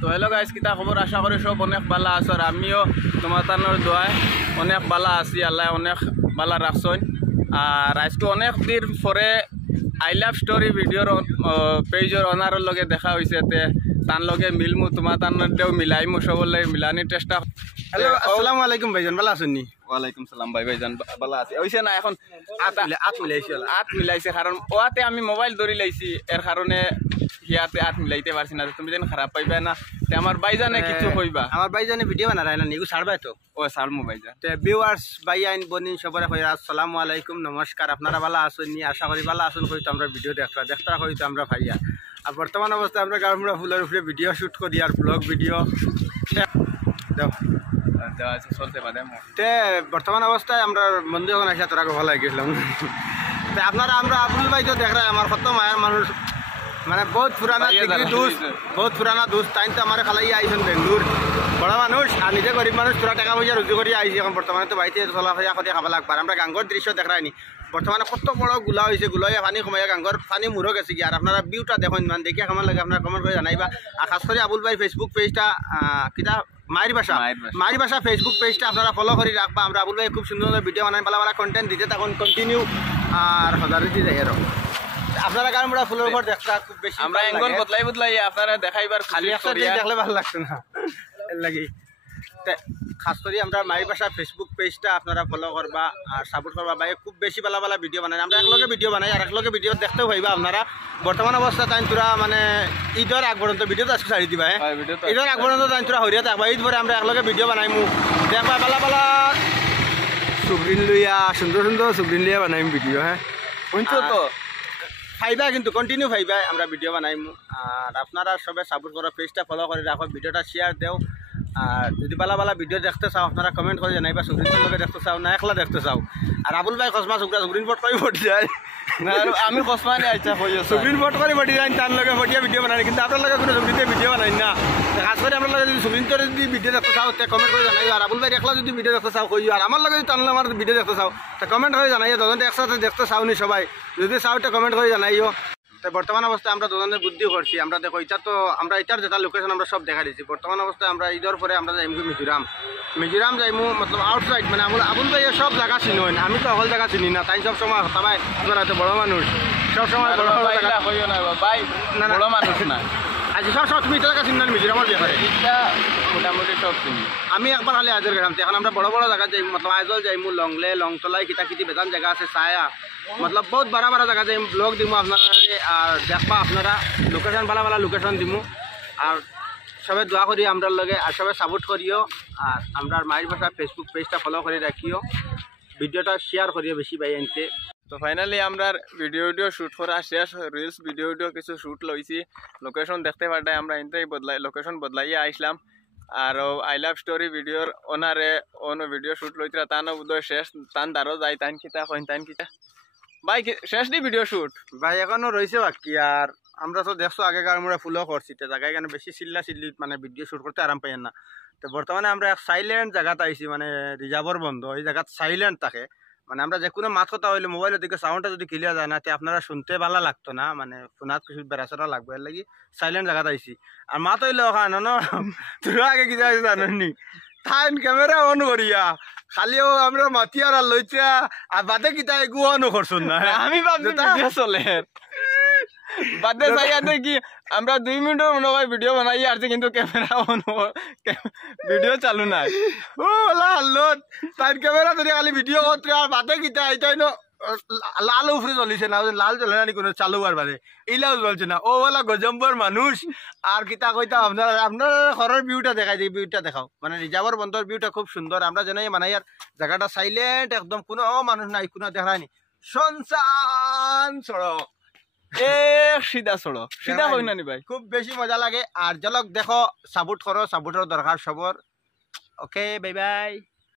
তো hello guys, কিতা খবর? আশা করি সব অনেক ভালো আছো। আর আমিও তোমার তানোর দোয়ায় অনেক ভালো আছি। আল্লাহ অনেক ভালো রাখছেন। আর আজকে অনেক দিন পরে আই লাভ স্টোরি ভিডিওর পেজর ওনারের লগে দেখা হয়েছে। তার লগে মিলমু, তোমার তানোর মিলাইমু, সবর লাগে মিলানির চেষ্টা। হ্যালো, আসসালামু আলাইকুম ভাইজান, ভালো আছেন নি? ওয়ালাইকুম সালাম ভাইজান, ভালো আছে হইছে না? এখন আট মিলাইছে, কারণ ওয়াতে আমি মোবাইল ধরি লাইছি, এর কারণে হিয়াতে আট মিলাইতে পারছি না। তুমি যেন খারাপ পাইবা না, আমার ভাইজানে কিছু কইবা? আমার ভাইজানে ভিডিও বানায় না, নিগু ছাড়বাই তো? ও ছাড়মু ভাইজান। ভিউয়ার্স ভাইয়ান বনিন সবরে কই আসসালামু আলাইকুম, নমস্কার। আপনারা ভালো আছেন নি? আশা করি ভালো আছেন। কই তো আমরা ভিডিও দেখতা কই তো আমরা ভাইয়া। আর বর্তমান অবস্থায় আমরা গামড়া ফুলের উপরে ভিডিও শুট করি আর ব্লগ ভিডিও বর্তমান অবস্থায় আমরা বন্ধু যখন আসা তোরা ভালো লাগিয়েছিলাম। আপনারা আমরা আবুল ভাই তো দেখ আমার কত মায়ের মানুষ, মানে বহুত পুরানা দোস্ত টাইম তো আমার খালাই আইসেন বেঙ্গুর বড় মানুষ আর নিজে গরিব মানুষ পুরা টাকা পয়সা রুজি করে আইসি। এখন বর্তমানে তো বাড়িতে চলাফেরা করে খাবার লাগবার। আমরা গাঙ্গর দৃশ্য দেখাইনি বর্তমানে কত বড় গুলা হয়েছে, গুলাই পানি কমাইয়া গাঙ্গর পানি মুরো গেছে কি। আর আপনারা ভিউটা দেখুন, মানে দেখে কেমন লাগে আপনারা কমেন্ট করে জানাইবা। আর খাস করে আবুল ভাই ফেসবুক পেজটা কিতা মায়ের ভাষা ফেসবুক পেজটা আপনারা ফলো করে রাখবা। আমরা আবুল ভাই খুব সুন্দর সুন্দর ভিডিও বানাই, ভালো ভালো কন্টেন্ট দিতে তখন কন্টিনিউ আর হাজারিটি যাই আর আপনারা গামড়া ফুলের উপর দেখা খুব বেশি আমরা এঙ্গল বদলাই আপনারা দেখাইবার খালি একটা দেখলে ভালো লাগতো না, এর লাগি খাস করে আমরা মায়ের ভাষা ফেসবুক পেজটা আপনারা ফলো করবা আর সাপোর্ট করবা। ভাই খুব বেশি ভালো ভালো ভিডিও বানাই, আমরা একলগে ভিডিও বানাই আর একলগে ভিডিও দেখতেও পাইবা আপনারা। বর্তমান অবস্থা তাই তোরা মানে ঈদের আগ পর্যন্ত ভিডিও তো আজকে ছাড়ি দিবা। ঈদের আগ পর্যন্ত তাই তোরা হরিয়া থাকবা। ঈদ পরে আমরা একলগে ভিডিও বানাইমু, দেখবা ভালো ভালো সুগ্রিন লইয়া সুন্দর সুন্দর সুগ্রিন লইয়া বানাইম ভিডিও। হ্যাঁ শুনছো তো? ফাইবা কিন্তু কন্টিনিউ ফাইবা আমরা ভিডিও বানাইমু। আর আপনারা সবাই সাপোর্ট করো, পেজটা ফলো করে রাখো, ভিডিওটা শেয়ার দেও। আর যদি ভালো ভালো ভিডিও দেখতে চাও আপনারা কমেন্ট করে জানাইবা, সুগ্রিনের লগে দেখতে চাও না একলা দেখতে চাও। আর আবুল ভাই কসমা সুগ্রিন ভোট করে ভোট যায়, আমি কসমা নিয়ে আইসা সুগ্রিন ভোট করে ভোট যায়, তার লগে ভোটিয়া ভিডিও বানাই। কিন্তু আপনার লগে কোনো সুগ্রিনে ভিডিও বানাই না। খাস করে আপনার লগে যদি সুগ্রিন তোর যদি ভিডিও দেখতে চাও তে কমেন্ট করে জানাইও। আর আবুল ভাই একলা যদি ভিডিও দেখতে চাও কইও। আর আমার লগে যদি তার আমার ভিডিও দেখতে চাও তা কমেন্ট করে জানাইও। দুজনে একসাথে দেখতে চাও নি সবাই, যদি চাও তে কমেন্ট করে জানাইও। তো বর্তমান অবস্থায় আমরা দুজনের বুদ্ধি করছি। আমরা দেখো এটা তো আমরা এটার যেটা লোকেশন আমরা সব দেখা দিচ্ছি। বর্তমান অবস্থায় আমরা ঈদের পরে আমরা যাইমু মিজোরাম যাইমু, মতলব আউটসাইড। মানে আবুল ভাই সব জায়গা চিনুন, আমি তো সকল জায়গা চিনি না। তাই সব সময় সবাই আপনারা তো বড় মানুষ, সব সময় বড় মানুষ না। আচ্ছা সব সময় তুমি এটা জায়গা চিনি মিজোরামের ব্যাপারে? মোটামুটি সব চিনি আমি একবার খালি আজল গেলাম। এখন আমরা বড় বড় জায়গা যাই, মতলব আজল যাইমু, লংলে লংতলাই কিতাকিতি বেদান জায়গা আছে, ছায়া মতলব বহুত বড় বড় জায়গা যাই। ব্লগ দিমু আপনারা আর দেখবা আপনারা লোকেশন ভালো ভালো লোকেশন দিমু। আর সবাই দোয়া করি আমরা লগে, আর সবাই সাপোর্ট করিও। আর আমরা মায়ের ভাষা ফেসবুক পেজটা ফলো করে রাখিও, ভিডিওটা শেয়ার করিও বেশি ভাই আনতে। তো ফাইনালি আমরা ভিডিও শুট করা শেষ, রিলস ভিডিও কিছু শুট লইছি। লোকেশন দেখতে পারতাই আমরা এনতেই লোকেশন বদলাইয়া আইসলাম। আর আই লাভ স্টোরি ভিডিওর ওনারে অন্য ভিডিও শুট লইতরা তানো উদয় শেষ, তান দারো যাই তাইন কিতা কইন তাইন কিতা ভাই শেষ দি ভিডিও শুট ভাই এখনো রয়েছে বাকি। আর আমরা তো দেখছো আগেকার আমরা ফুলও করছি, তো জায়গায় কেন বেশি চিল্লা মানে ভিডিও শুট করতে আরাম পাই না। তো বর্তমানে আমরা এক সাইলেন্ট জায়গাতে আইছি, মানে রিজার্ভর বন্ধ, এই জায়গাত সাইলেন্ট থাকে। মানে আমরা যে কোনো মাত কথা হইলে মোবাইলের দিকে সাউন্ডটা যদি ক্লিয়ার যায় না, তে আপনারা শুনতে ভালো লাগতো না, মানে ফোনাত কিছু বেড়াচড়া লাগবে। এর লাগি সাইলেন্ট জায়গাতে আইছি। আর মাত হইলে ওখানে ন তোরা আগে কি যাই জানি থাইন ক্যামেরা অন করিয়া খালিও আমরা মাতিয়া আর লইছা আর বাদে কিতা এগু অন করছুন না। আমি ভাবছি ভিডিও চলে বাদে যাই দেখি আমরা 2 মিনিটের মনে হয় ভিডিও বানাই আর কিন্তু ক্যামেরা অন, ভিডিও চালু নাই। ও লাল তাইন ক্যামেরা ধরে খালি ভিডিও করতে আর বাদে কিতা এইটাই ন লাল উপরে চলিছে না, লাল চলে না কোনো চালু আর বাদে এইলাও চলছে না। ও ওলা গজম্বর মানুষ। আর কিতা কইতা আপনার ঘরের ভিউটা দেখাই দিই, ভিউটা দেখাও। মানে রিজার্ভর বন্দর ভিউটা খুব সুন্দর। আমরা জানাই মানে আর জায়গাটা সাইলেন্ট একদম, কোনো মানুষ নাই, কোনো দেখায়নি, শুনশান সড়ক, সিধা সড়ক, সিধা কই না নি ভাই, খুব বেশি মজা লাগে। আর জলক দেখো, সাপোর্ট করো, সাপোর্টের দরকার সবর। Okay bye bye.